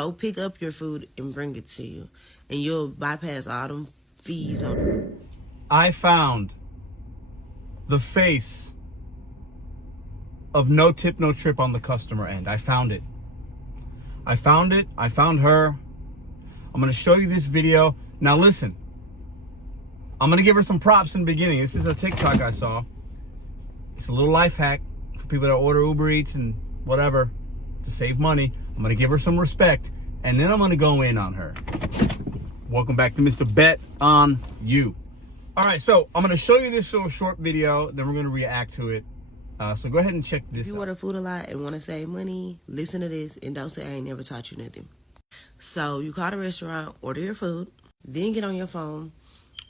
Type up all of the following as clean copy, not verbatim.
go pick up your food and bring it to you. And you'll bypass all them fees on. I found the face of no tip, no trip on the customer end. I found it. I found it. I found her. I'm going to show you this video. Now listen, I'm going to give her some props in the beginning. This is a TikTok I saw. It's a little life hack for people that order Uber Eats and whatever to save money. I'm going to give her some respect, and then I'm going to go in on her. Welcome back to Mr.BetonYou. All right, so I'm going to show you this little short video, then we're going to react to it. So go ahead and check this out. If you order food a lot and want to save money, listen to this and don't say I ain't never taught you nothing. So you call the restaurant, order your food, then get on your phone,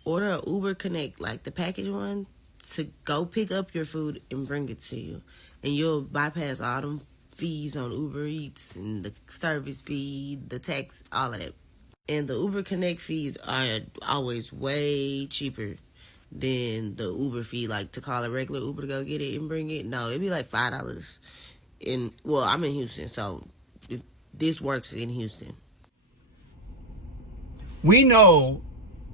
order a Uber Connect, like the package one, to go pick up your food and bring it to you. And you'll bypass all them fees on Uber Eats and the service fee, the tax, all of that. And the Uber Connect fees are always way cheaper than the Uber fee, like to call a regular Uber to go get it and bring it. No, it'd be like $5. Well, I'm in Houston, so this works in Houston. We know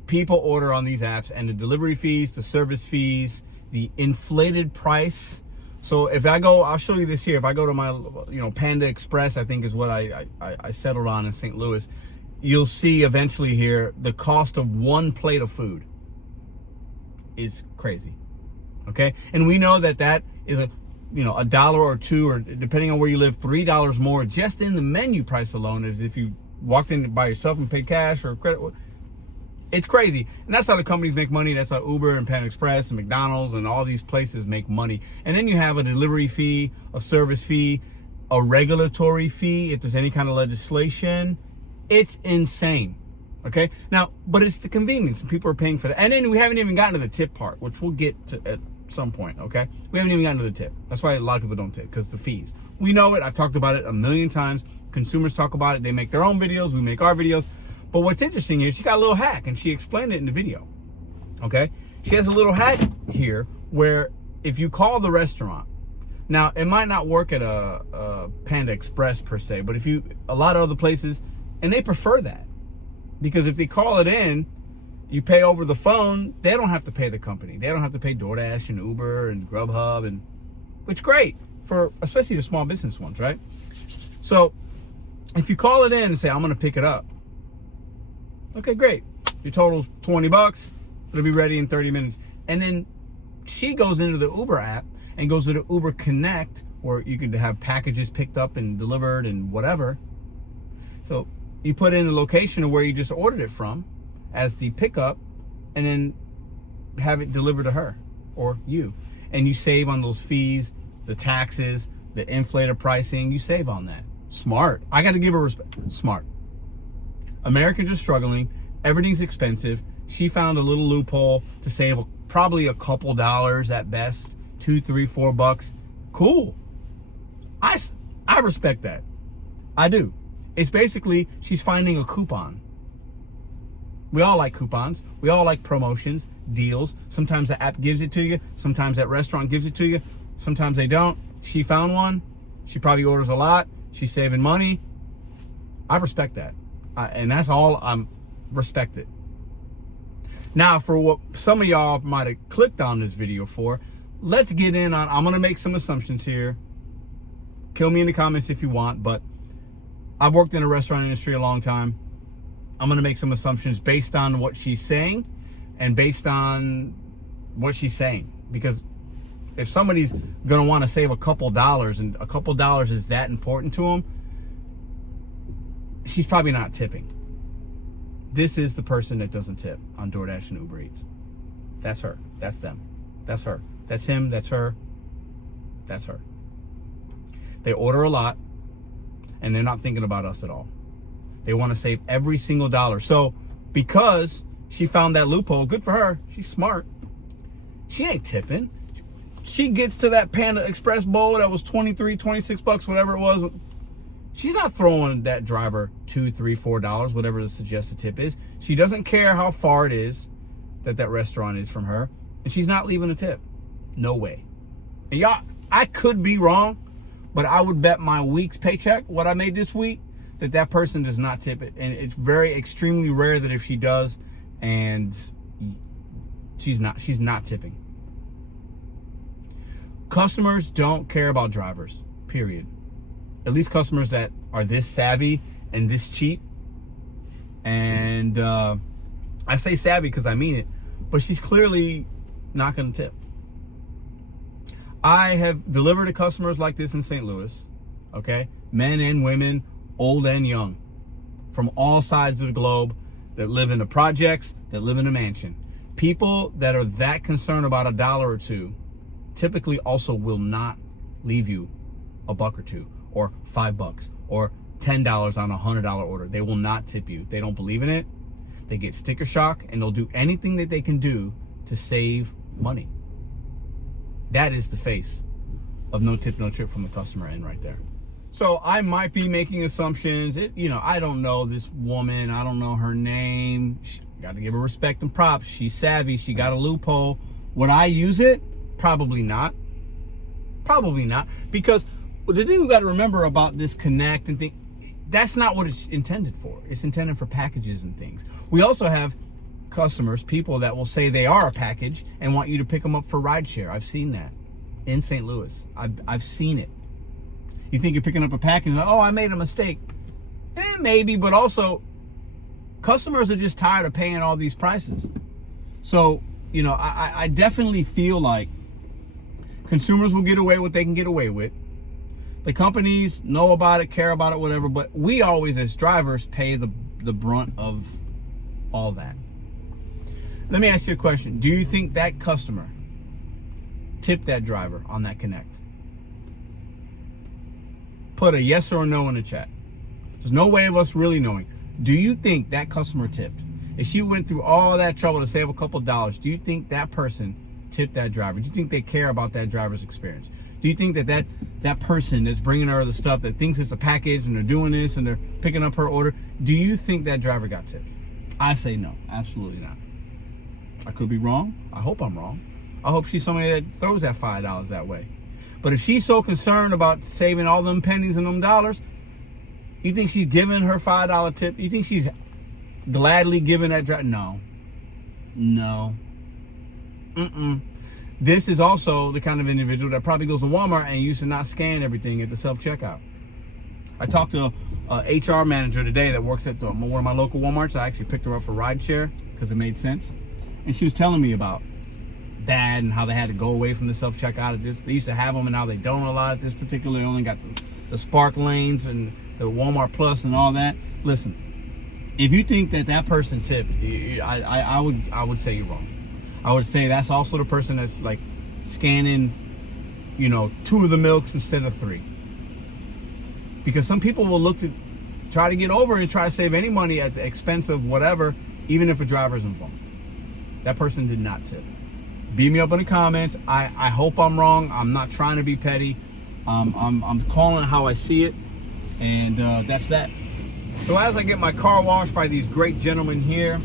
people order on these apps, and the delivery fees, the service fees, the inflated price. So if I go, I'll show you this here. If I go to my, Panda Express, I think is what I settled on in St. Louis. You'll see eventually here the cost of one plate of food is crazy. Okay, and we know that is a $1 or $2, or depending on where you live, $3 more just in the menu price alone, as if you walked in by yourself and paid cash or credit. It's crazy. And that's how the companies make money. That's how Uber and Panda Express and McDonald's and all these places make money. And then you have a delivery fee, a service fee, a regulatory fee if there's any kind of legislation. It's insane. Okay? Now, but it's the convenience, and people are paying for that. And then we haven't even gotten to the tip part, which we'll get to at some point, okay? We haven't even gotten to the tip. That's why a lot of people don't tip, because the fees. We know it. I've talked about it a million times. Consumers talk about it. They make their own videos. We make our videos. But what's interesting is she got a little hack, and she explained it in the video, okay? She has a little hack here where if you call the restaurant, now it might not work at a Panda Express per se, but if a lot of other places, and they prefer that. Because if they call it in, you pay over the phone, they don't have to pay the company. They don't have to pay DoorDash and Uber and Grubhub, and which is great for especially the small business ones, right? So if you call it in and say, I'm going to pick it up. Okay, great. Your total's $20. It'll be ready in 30 minutes. And then she goes into the Uber app and goes to the Uber Connect, where you could have packages picked up and delivered and whatever. So you put in the location of where you just ordered it from as the pickup, and then have it delivered to her or you. And you save on those fees, the taxes, the inflated pricing. You save on that. Smart. I got to give her respect. Smart. Americans are struggling. Everything's expensive. She found a little loophole to save probably a couple dollars at best. $2, $3, $4. Cool. I respect that. I do. It's basically she's finding a coupon. We all like coupons. We all like promotions, deals. Sometimes the app gives it to you. Sometimes that restaurant gives it to you. Sometimes they don't. She found one. She probably orders a lot. She's saving money. I respect that. And that's all I'm respect it. Now, for what some of y'all might have clicked on this video for, let's get in on, I'm going to make some assumptions here. Kill me in the comments if you want, but I've worked in the restaurant industry a long time. I'm going to make some assumptions based on what she's saying and based on what she's saying. Because if somebody's going to want to save a couple dollars, and a couple dollars is that important to them, she's probably not tipping. This is the person that doesn't tip on DoorDash and Uber Eats. That's her. That's them. That's her. That's him. That's her. That's her. They order a lot, and they're not thinking about us at all. They want to save every single dollar. So because she found that loophole, good for her. She's smart. She ain't tipping. She gets to that Panda Express bowl that was $23, $26, whatever it was. She's not throwing that driver $2, $3, $4, whatever the suggested tip is. She doesn't care how far it is that restaurant is from her, and she's not leaving a tip. No way. And y'all, I could be wrong, but I would bet my week's paycheck, what I made this week, that that person does not tip it. And it's very extremely rare that if she does, and she's not tipping. Customers don't care about drivers, period. At least customers that are this savvy and this cheap. And I say savvy because I mean it, but she's clearly not going to tip. I have delivered to customers like this in St. Louis, okay? Men and women, old and young, from all sides of the globe, that live in the projects, that live in a mansion. People that are that concerned about a dollar or two typically also will not leave you a buck or two, or $5, or $10 on a $100 order. They will not tip you. They don't believe in it. They get sticker shock, and they'll do anything that they can do to save money. That is the face of no tip, no trip from the customer end right there. So I might be making assumptions. I don't know this woman. I don't know her name. Got to give her respect and props. She's savvy. She got a loophole. Would I use it? Probably not. Probably not. Because the thing we got to remember about this connect and thing, that's not what it's intended for. It's intended for packages and things. We also have customers, people that will say they are a package and want you to pick them up for rideshare. I've seen that in St. Louis. I've seen it. You think you're picking up a package, like, oh, I made a mistake. Maybe, but also customers are just tired of paying all these prices. So, I definitely feel like consumers will get away what they can get away with. The companies know about it, care about it, whatever, but we always, as drivers, pay the brunt of all that. Let me ask you a question. Do you think that customer tipped that driver on that connect? Put a yes or a no in the chat. There's no way of us really knowing. Do you think that customer tipped? If she went through all that trouble to save a couple dollars, do you think that person tipped that driver? Do you think they care about that driver's experience? Do you think that person that's bringing her the stuff, that thinks it's a package and they're doing this and they're picking up her order, do you think that driver got tipped? I say no, absolutely not. I could be wrong. I hope I'm wrong. I hope she's somebody that throws that $5 that way. But if she's so concerned about saving all them pennies and them dollars, you think she's giving her $5 tip? You think she's gladly giving that driver? No. This is also the kind of individual that probably goes to Walmart and used to not scan everything at the self-checkout. I talked to a HR manager today that works at one of my local Walmarts. I actually picked her up for rideshare because it made sense. And she was telling me about that and how they had to go away from the self-checkout at this. They used to have them and now they don't a lot at this particular. They only got the Spark lanes and the Walmart Plus and all that. Listen, if you think that person tipped, I would say you're wrong. I would say that's also the person that's like scanning, 2 of the milks instead of 3. Because some people will look to try to get over and try to save any money at the expense of whatever, even if a driver's involved. That person did not tip. Beat me up in the comments. I hope I'm wrong. I'm not trying to be petty. I'm calling it how I see it, and that's that. So as I get my car washed by these great gentlemen here,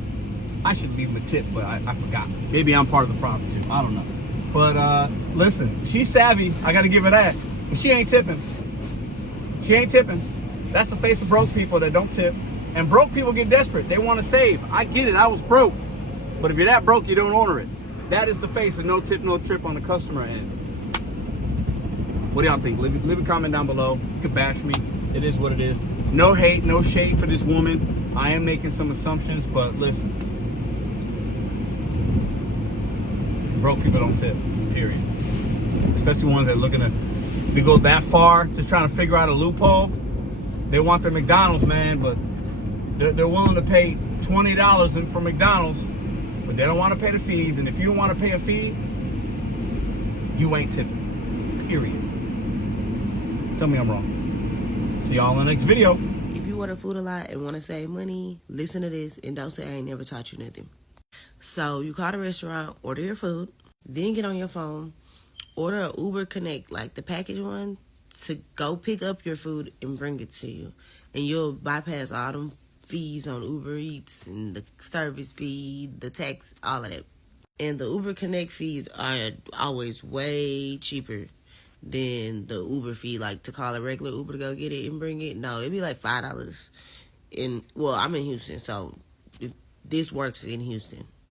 I should leave them a tip, but I forgot. Maybe I'm part of the problem too. I don't know. But listen, she's savvy. I got to give her that. But she ain't tipping. She ain't tipping. That's the face of broke people that don't tip. And broke people get desperate. They want to save. I get it. I was broke. But if you're that broke, you don't order it. That is the face of no tip, no trip on the customer end. What do y'all think? Leave a comment down below. You can bash me. It is what it is. No hate, no shade for this woman. I am making some assumptions, but listen. Broke people don't tip, period. Especially ones that are looking to go that far to trying to figure out a loophole. They want their McDonald's, man, but they're willing to pay $20 for McDonald's, but they don't want to pay the fees. And if you don't want to pay a fee, you ain't tipping, period. Tell me I'm wrong. See y'all in the next video. If you order food a lot and want to save money, listen to this and don't say I ain't never taught you nothing. So you call the restaurant, order your food, then get on your phone, order a Uber Connect, like the package one, to go pick up your food and bring it to you. And you'll bypass all them fees on Uber Eats and the service fee, the tax, all of that. And the Uber Connect fees are always way cheaper than the Uber fee. Like to call a regular Uber to go get it and bring it. No, it'd be like $5. Well, I'm in Houston, so this works in Houston.